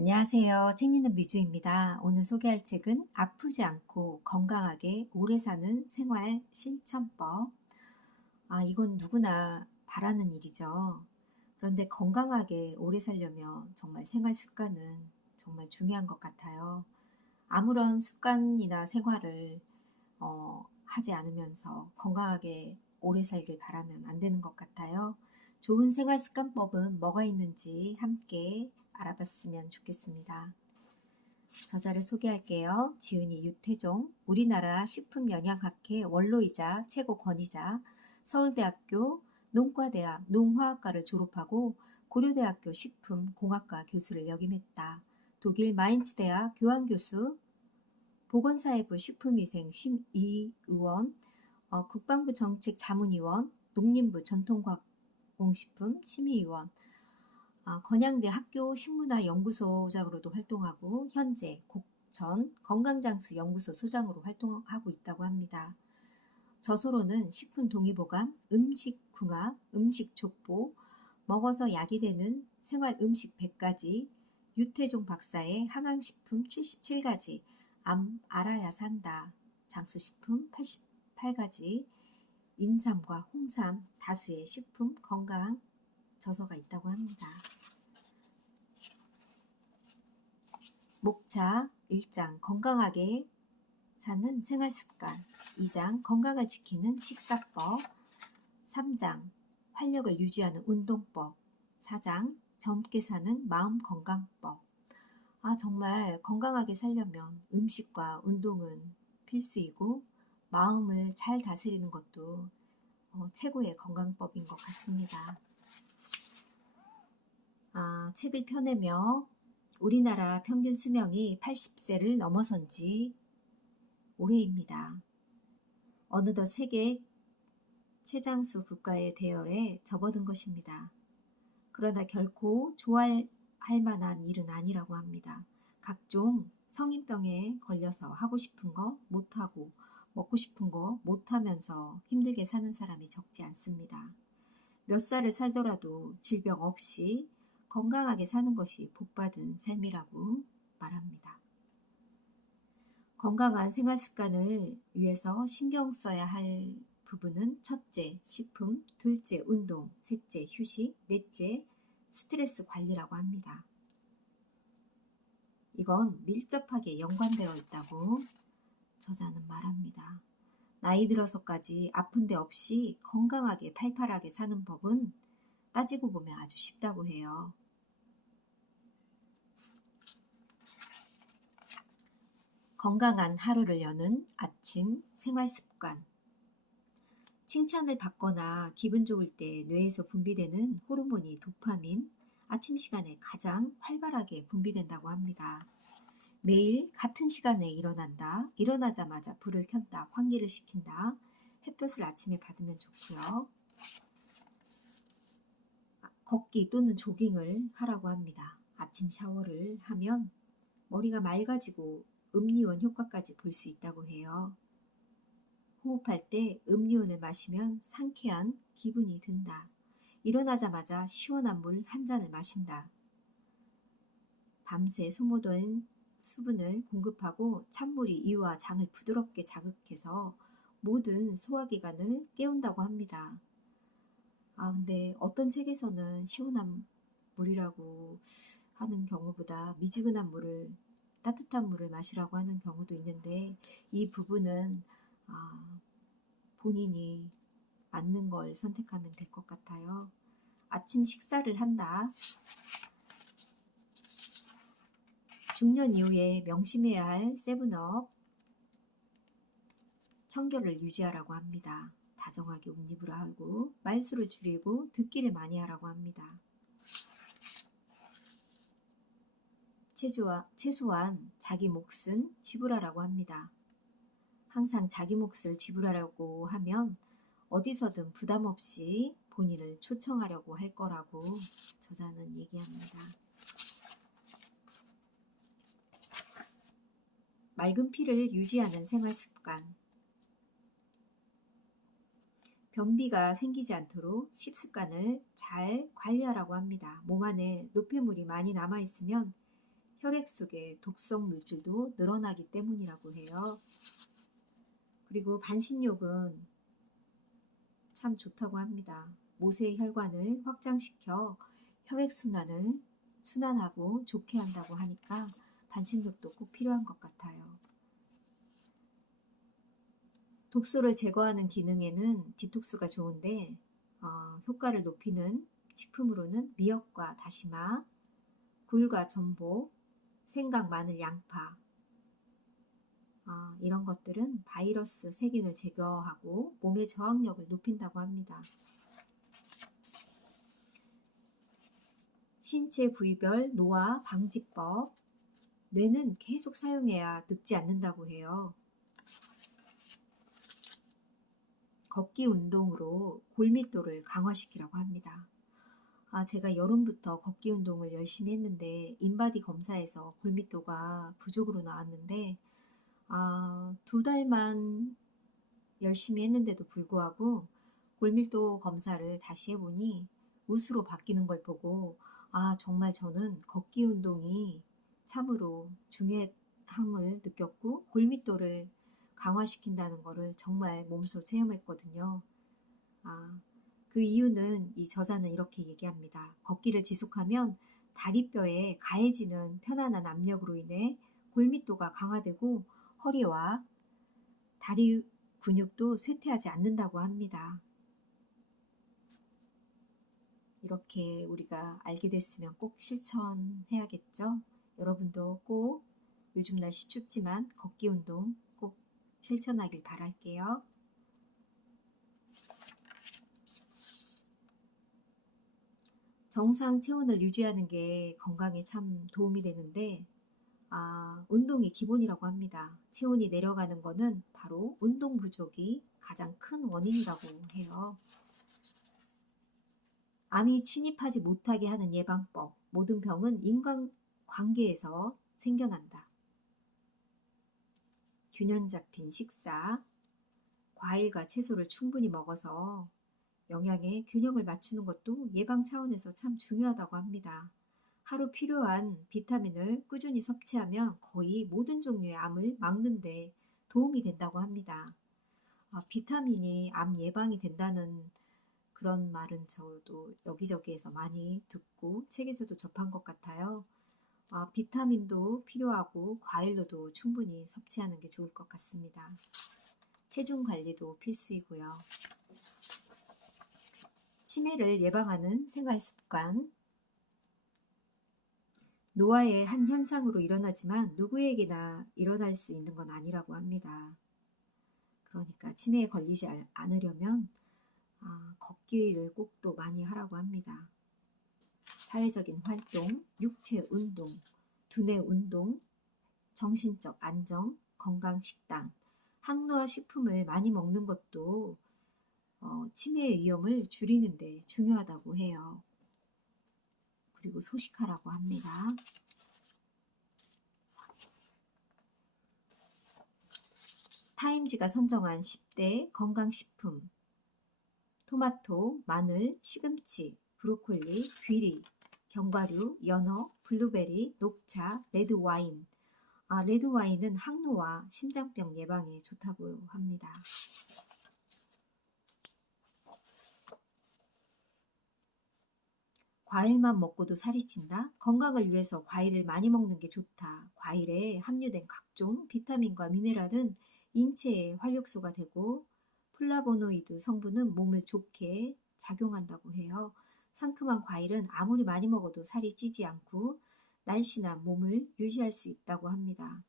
안녕하세요. 책 읽는 미주입니다. 오늘 소개할 책은 아프지 않고 건강하게 오래 사는 생활 실천법. 이건 누구나 바라는 일이죠. 그런데 건강하게 오래 살려면 정말 생활 습관은 정말 중요한 것 같아요. 아무런 습관이나 생활을 하지 않으면서 건강하게 오래 살길 바라면 안 되는 것 같아요. 좋은 생활 습관법은 뭐가 있는지 함께 알아봤으면 좋겠습니다. 저자를 소개할게요. 지은이 유태종, 우리나라 식품영양학회 원로이자 최고 권위자, 서울대학교 농과대학 농화학과를 졸업하고 고려대학교 식품공학과 교수를 역임했다. 독일 마인츠대학 교환교수, 보건사회부 식품위생 심의위원, 국방부 정책 자문위원, 농림부 전통가공식품 심의위원, 건양대 학교 식문화 연구소장으로도 활동하고 현재 곡천 건강장수 연구소 소장으로 활동하고 있다고 합니다. 저서로는 식품 동의보감, 음식궁합, 음식족보, 먹어서 약이 되는 생활 음식 100가지, 유태종 박사의 항암식품 77가지, 알아야 산다, 장수식품 88가지, 인삼과 홍삼, 다수의 식품 건강 저서가 있다고 합니다. 목차 1장 건강하게 사는 생활습관, 2장 건강을 지키는 식사법, 3장 활력을 유지하는 운동법, 4장 젊게 사는 마음건강법. 정말 건강하게 살려면 음식과 운동은 필수이고 마음을 잘 다스리는 것도 최고의 건강법인 것 같습니다. 책을 펴내며 우리나라 평균 수명이 80세를 넘어선 지 올해입니다. 어느덧 세계 최장수 국가의 대열에 접어든 것입니다. 그러나 결코 좋아할 만한 일은 아니라고 합니다. 각종 성인병에 걸려서 하고 싶은 거 못하고 먹고 싶은 거 못하면서 힘들게 사는 사람이 적지 않습니다. 몇 살을 살더라도 질병 없이 건강하게 사는 것이 복받은 삶이라고 말합니다. 건강한 생활 습관을 위해서 신경 써야 할 부분은 첫째, 식품, 둘째, 운동, 셋째, 휴식, 넷째, 스트레스 관리라고 합니다. 이건 밀접하게 연관되어 있다고 저자는 말합니다. 나이 들어서까지 아픈 데 없이 건강하게 팔팔하게 사는 법은 따지고 보면 아주 쉽다고 해요. 건강한 하루를 여는 아침 생활 습관. 칭찬을 받거나 기분 좋을 때 뇌에서 분비되는 호르몬이 도파민, 아침 시간에 가장 활발하게 분비된다고 합니다. 매일 같은 시간에 일어난다, 일어나자마자 불을 켠다, 환기를 시킨다, 햇볕을 아침에 받으면 좋고요. 걷기 또는 조깅을 하라고 합니다. 아침 샤워를 하면 머리가 맑아지고 음리온 효과까지 볼 수 있다고 해요. 호흡할 때 음료를 마시면 상쾌한 기분이 든다. 일어나자마자 시원한 물 한 잔을 마신다. 밤새 소모된 수분을 공급하고 찬물이 이와 장을 부드럽게 자극해서 모든 소화기관을 깨운다고 합니다. 근데 어떤 책에서는 시원한 물이라고 하는 경우보다 미지근한 물을, 따뜻한 물을 마시라고 하는 경우도 있는데 이 부분은 본인이 맞는 걸 선택하면 될 것 같아요. 아침 식사를 한다. 중년 이후에 명심해야 할 세븐업, 청결을 유지하라고 합니다. 다정하게 옥립으로 하고 말수를 줄이고 듣기를 많이 하라고 합니다. 최소한 자기 몫은 지불하라고 합니다. 항상 자기 몫을 지불하려고 하면 어디서든 부담 없이 본인을 초청하려고 할 거라고 저자는 얘기합니다. 맑은 피를 유지하는 생활 습관. 변비가 생기지 않도록 식습관을 잘 관리하라고 합니다. 몸 안에 노폐물이 많이 남아있으면 혈액 속의 독성 물질도 늘어나기 때문이라고 해요. 그리고 반신욕은 참 좋다고 합니다. 모세 혈관을 확장시켜 혈액순환을 순환하고 좋게 한다고 하니까 반신욕도 꼭 필요한 것 같아요. 독소를 제거하는 기능에는 디톡스가 좋은데 효과를 높이는 식품으로는 미역과 다시마, 굴과 전복, 생강, 마늘, 양파 이런 것들은 바이러스 세균을 제거하고 몸의 저항력을 높인다고 합니다. 신체 부위별 노화 방지법. 뇌는 계속 사용해야 늙지 않는다고 해요. 걷기 운동으로 골밀도를 강화시키라고 합니다. 제가 여름부터 걷기 운동을 열심히 했는데 인바디 검사에서 골밀도가 부족으로 나왔는데 2달만 열심히 했는데도 불구하고 골밀도 검사를 다시 해보니 우수로 바뀌는 걸 보고 정말 저는 걷기 운동이 참으로 중요함을 느꼈고 골밀도를 강화시킨다는 것을 정말 몸소 체험했거든요. 그 이유는 이 저자는 이렇게 얘기합니다. 걷기를 지속하면 다리뼈에 가해지는 편안한 압력으로 인해 골밀도가 강화되고 허리와 다리 근육도 쇠퇴하지 않는다고 합니다. 이렇게 우리가 알게 됐으면 꼭 실천해야겠죠? 여러분도 꼭 요즘 날씨 춥지만 걷기 운동 꼭 실천하길 바랄게요. 정상 체온을 유지하는 게 건강에 참 도움이 되는데 운동이 기본이라고 합니다. 체온이 내려가는 것은 바로 운동 부족이 가장 큰 원인이라고 해요. 암이 침입하지 못하게 하는 예방법. 모든 병은 인간관계에서 생겨난다. 균형 잡힌 식사. 과일과 채소를 충분히 먹어서 영양의 균형을 맞추는 것도 예방 차원에서 참 중요하다고 합니다. 하루 필요한 비타민을 꾸준히 섭취하면 거의 모든 종류의 암을 막는 데 도움이 된다고 합니다. 비타민이 암 예방이 된다는 그런 말은 저도 여기저기에서 많이 듣고 책에서도 접한 것 같아요. 비타민도 필요하고 과일로도 충분히 섭취하는 게 좋을 것 같습니다. 체중 관리도 필수이고요. 치매를 예방하는 생활 습관. 노화의 한 현상으로 일어나지만 누구에게나 일어날 수 있는 건 아니라고 합니다. 그러니까 치매에 걸리지 않으려면 걷기를 꼭 또 많이 하라고 합니다. 사회적인 활동, 육체 운동, 두뇌 운동, 정신적 안정, 건강 식단, 항노화 식품을 많이 먹는 것도 치매의 위험을 줄이는 데 중요하다고 해요. 그리고 소식하라고 합니다. 타임지가 선정한 10대 건강식품. 토마토, 마늘, 시금치, 브로콜리, 귀리, 견과류, 연어, 블루베리, 녹차, 레드와인. 레드와인은 항노화, 심장병 예방에 좋다고 합니다. 과일만 먹고도 살이 찐다? 건강을 위해서 과일을 많이 먹는 게 좋다. 과일에 함유된 각종 비타민과 미네랄은 인체의 활력소가 되고 플라보노이드 성분은 몸을 좋게 작용한다고 해요. 상큼한 과일은 아무리 많이 먹어도 살이 찌지 않고 날씬한 몸을 유지할 수 있다고 합니다.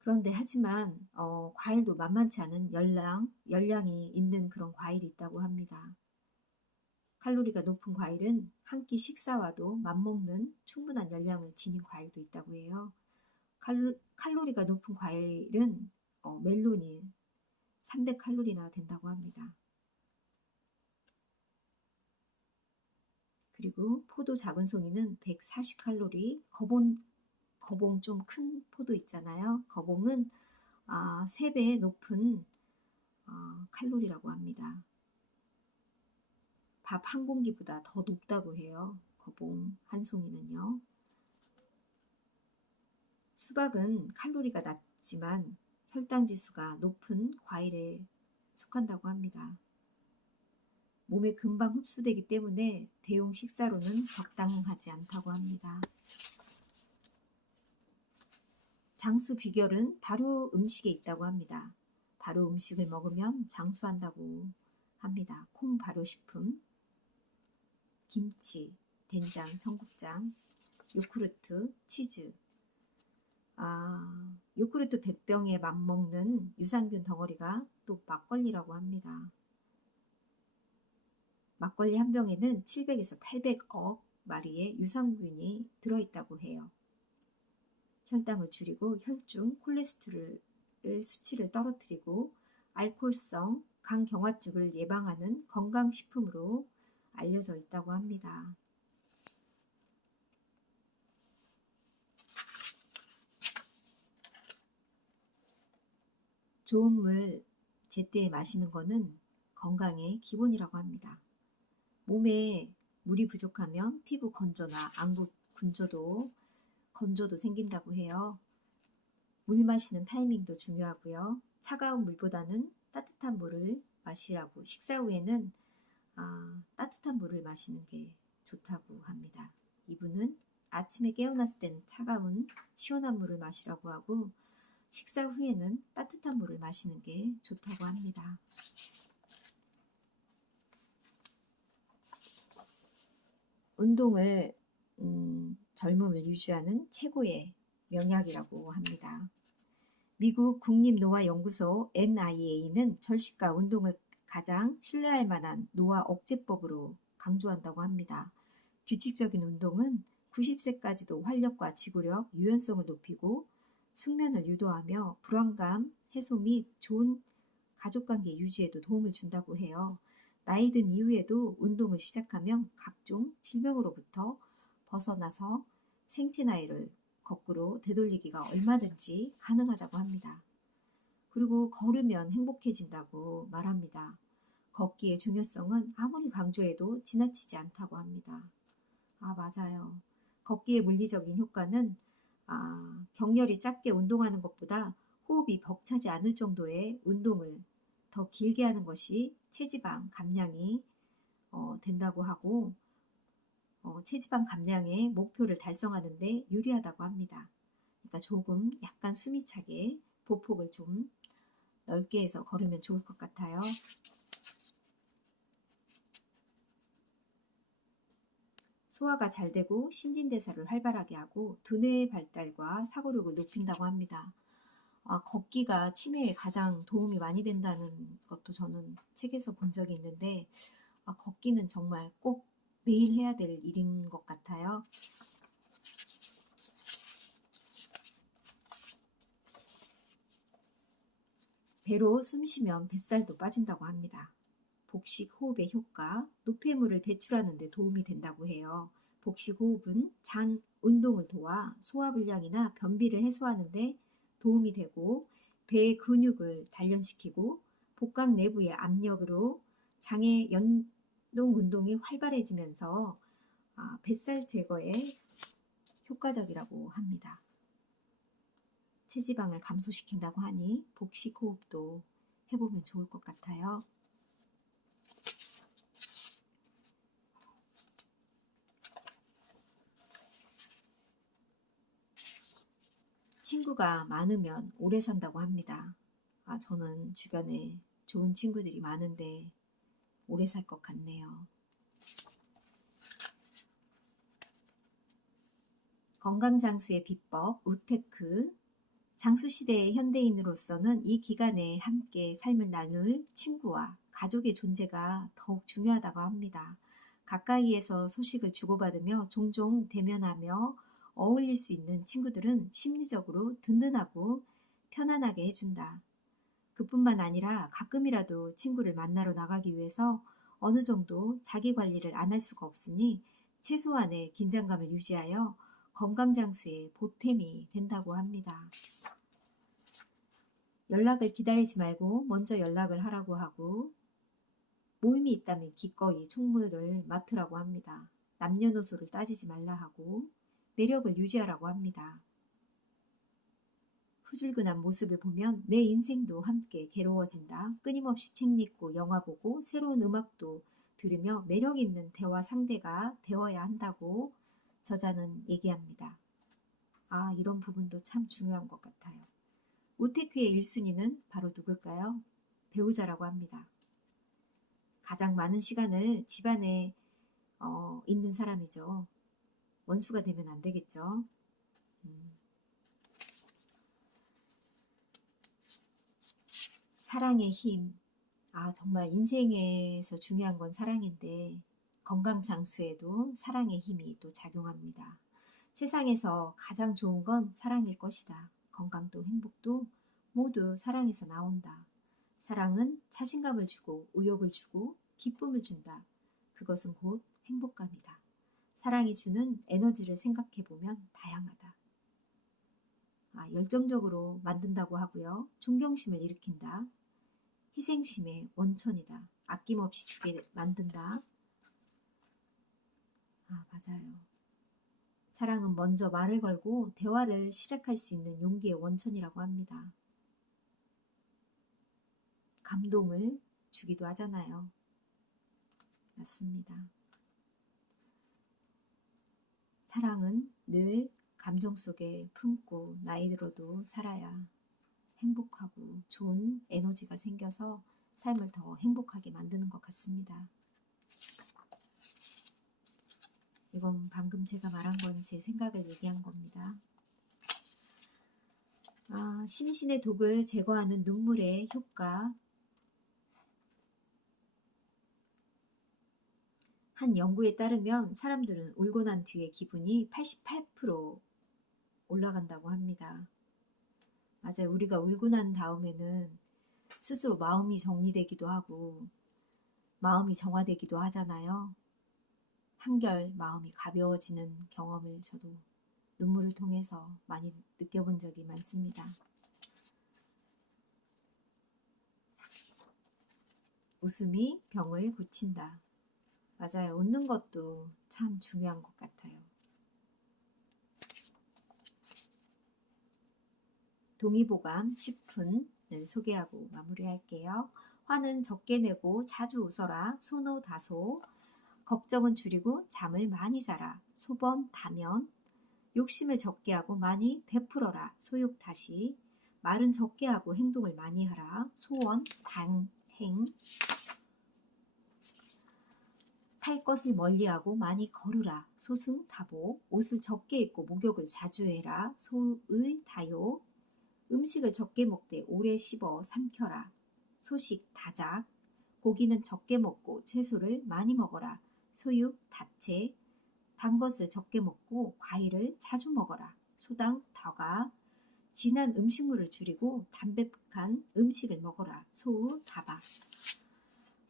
그런데 하지만 과일도 만만치 않은 열량이 있는 그런 과일이 있다고 합니다. 칼로리가 높은 과일은 한 끼 식사와도 맞먹는 충분한 열량을 지닌 과일도 있다고 해요. 칼로리가 높은 과일은 멜론이 300칼로리나 된다고 합니다. 그리고 포도 작은 송이는 140칼로리, 거봉 좀 큰 포도 있잖아요. 거봉은 3배 높은 칼로리라고 합니다. 밥 한 공기보다 더 높다고 해요. 거봉 한 송이는요. 수박은 칼로리가 낮지만 혈당 지수가 높은 과일에 속한다고 합니다. 몸에 금방 흡수되기 때문에 대용 식사로는 적당하지 않다고 합니다. 장수 비결은 바로 음식에 있다고 합니다. 바로 음식을 먹으면 장수한다고 합니다. 콩 발효식품, 김치, 된장, 청국장, 요구르트, 치즈. 요구르트 100병에 맞먹는 유산균 덩어리가 또 막걸리라고 합니다. 막걸리 한 병에는 700에서 800억 마리의 유산균이 들어있다고 해요. 혈당을 줄이고 혈중 콜레스테롤 수치를 떨어뜨리고 알코올성 간경화증을 예방하는 건강식품으로 알려져 있다고 합니다. 좋은 물 제때 마시는 것은 건강의 기본이라고 합니다. 몸에 물이 부족하면 피부 건조나 안구 건조도 생긴다고 해요. 물 마시는 타이밍도 중요하고요. 차가운 물보다는 따뜻한 물을 마시라고, 식사 후에는 따뜻한 물을 마시는 게 좋다고 합니다. 이분은 아침에 깨어났을 때는 차가운 시원한 물을 마시라고 하고, 식사 후에는 따뜻한 물을 마시는 게 좋다고 합니다. 운동을 젊음을 유지하는 최고의 명약이라고 합니다. 미국 국립노화연구소 NIA는 절식과 운동을 가장 신뢰할 만한 노화 억제법으로 강조한다고 합니다. 규칙적인 운동은 90세까지도 활력과 지구력, 유연성을 높이고 숙면을 유도하며 불안감 해소 및 좋은 가족관계 유지에도 도움을 준다고 해요. 나이 든 이후에도 운동을 시작하면 각종 질병으로부터 벗어나서 생체 나이를 거꾸로 되돌리기가 얼마든지 가능하다고 합니다. 그리고 걸으면 행복해진다고 말합니다. 걷기의 중요성은 아무리 강조해도 지나치지 않다고 합니다. 맞아요. 걷기의 물리적인 효과는 격렬히 짧게 운동하는 것보다 호흡이 벅차지 않을 정도의 운동을 더 길게 하는 것이 체지방 감량이 된다고 하고 체지방 감량의 목표를 달성하는 데 유리하다고 합니다. 그러니까 조금 약간 숨이 차게 보폭을 좀 넓게 해서 걸으면 좋을 것 같아요. 소화가 잘 되고 신진대사를 활발하게 하고 두뇌의 발달과 사고력을 높인다고 합니다. 걷기가 치매에 가장 도움이 많이 된다는 것도 저는 책에서 본 적이 있는데 걷기는 정말 꼭 매일 해야 될 일인 것 같아요. 배로 숨 쉬면 뱃살도 빠진다고 합니다. 복식 호흡의 효과, 노폐물을 배출하는 데 도움이 된다고 해요. 복식 호흡은 장 운동을 도와 소화불량이나 변비를 해소하는 데 도움이 되고 배의 근육을 단련시키고 복강 내부의 압력으로 장의 연동 운동이 활발해지면서 뱃살 제거에 효과적이라고 합니다. 체지방을 감소시킨다고 하니 복식 호흡도 해보면 좋을 것 같아요. 친구가 많으면 오래 산다고 합니다. 저는 주변에 좋은 친구들이 많은데 오래 살 것 같네요. 건강장수의 비법, 우테크. 장수시대의 현대인으로서는 이 기간에 함께 삶을 나눌 친구와 가족의 존재가 더욱 중요하다고 합니다. 가까이에서 소식을 주고받으며 종종 대면하며 어울릴 수 있는 친구들은 심리적으로 든든하고 편안하게 해준다. 그뿐만 아니라 가끔이라도 친구를 만나러 나가기 위해서 어느 정도 자기 관리를 안 할 수가 없으니 최소한의 긴장감을 유지하여 건강장수의 보탬이 된다고 합니다. 연락을 기다리지 말고 먼저 연락을 하라고 하고 모임이 있다면 기꺼이 총무를 맡으라고 합니다. 남녀노소를 따지지 말라 하고 매력을 유지하라고 합니다. 후줄근한 모습을 보면 내 인생도 함께 괴로워진다. 끊임없이 책 읽고 영화 보고 새로운 음악도 들으며 매력 있는 대화 상대가 되어야 한다고 저자는 얘기합니다. 아, 이런 부분도 참 중요한 것 같아요. 우테크의 1순위는 바로 누굴까요? 배우자라고 합니다. 가장 많은 시간을 집안에 있는 사람이죠. 원수가 되면 안 되겠죠. 사랑의 힘. 아, 정말 인생에서 중요한 건 사랑인데 건강 장수에도 사랑의 힘이 또 작용합니다. 세상에서 가장 좋은 건 사랑일 것이다. 건강도 행복도 모두 사랑에서 나온다. 사랑은 자신감을 주고 의욕을 주고 기쁨을 준다. 그것은 곧 행복감이다. 사랑이 주는 에너지를 생각해보면 다양하다. 아, 열정적으로 만든다고 하고요. 존경심을 일으킨다. 희생심의 원천이다. 아낌없이 주게 만든다. 아, 맞아요. 사랑은 먼저 말을 걸고 대화를 시작할 수 있는 용기의 원천이라고 합니다. 감동을 주기도 하잖아요. 맞습니다. 사랑은 늘 감정 속에 품고 나이 들어도 살아야 행복하고 좋은 에너지가 생겨서 삶을 더 행복하게 만드는 것 같습니다. 이건 방금 제가 말한 건 제 생각을 얘기한 겁니다. 아, 심신의 독을 제거하는 눈물의 효과. 한 연구에 따르면 사람들은 울고 난 뒤에 기분이 88% 올라간다고 합니다. 맞아요. 우리가 울고 난 다음에는 스스로 마음이 정리되기도 하고 마음이 정화되기도 하잖아요. 한결 마음이 가벼워지는 경험을 저도 눈물을 통해서 많이 느껴본 적이 많습니다. 웃음이 병을 고친다. 맞아요. 웃는 것도 참 중요한 것 같아요. 동의보감 10분을 소개하고 마무리할게요. 화는 적게 내고 자주 웃어라. 소노다소. 걱정은 줄이고 잠을 많이 자라. 소번 다면. 욕심을 적게 하고 많이 베풀어라. 소욕다시. 말은 적게 하고 행동을 많이 하라. 소원 당행. 탈 것을 멀리하고 많이 걸으라. 소승다복. 옷을 적게 입고 목욕을 자주 해라. 소의다요. 음식을 적게 먹되 오래 씹어 삼켜라. 소식다작. 고기는 적게 먹고 채소를 많이 먹어라. 소육다채. 단 것을 적게 먹고 과일을 자주 먹어라. 소당다과. 진한 음식물을 줄이고 담백한 음식을 먹어라. 소우다박.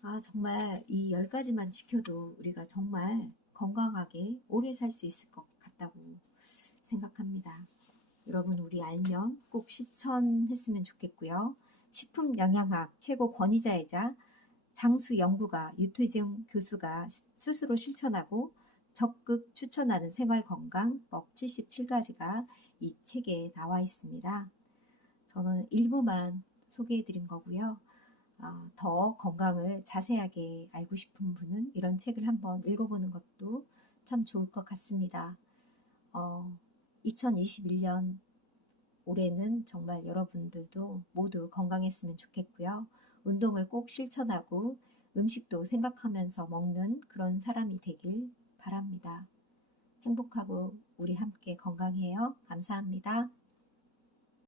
아, 정말 이 10가지만 지켜도 우리가 정말 건강하게 오래 살 수 있을 것 같다고 생각합니다. 여러분, 우리 알면 꼭 실천했으면 좋겠고요. 식품영양학 최고 권위자이자 장수 연구가 유토이정 교수가 스스로 실천하고 적극 추천하는 생활건강법 77가지가 이 책에 나와 있습니다. 저는 일부만 소개해드린 거고요. 더 건강을 자세하게 알고 싶은 분은 이런 책을 한번 읽어보는 것도 참 좋을 것 같습니다. 2021년 올해는 정말 여러분들도 모두 건강했으면 좋겠고요. 운동을 꼭 실천하고 음식도 생각하면서 먹는 그런 사람이 되길 바랍니다. 행복하고 우리 함께 건강해요. 감사합니다.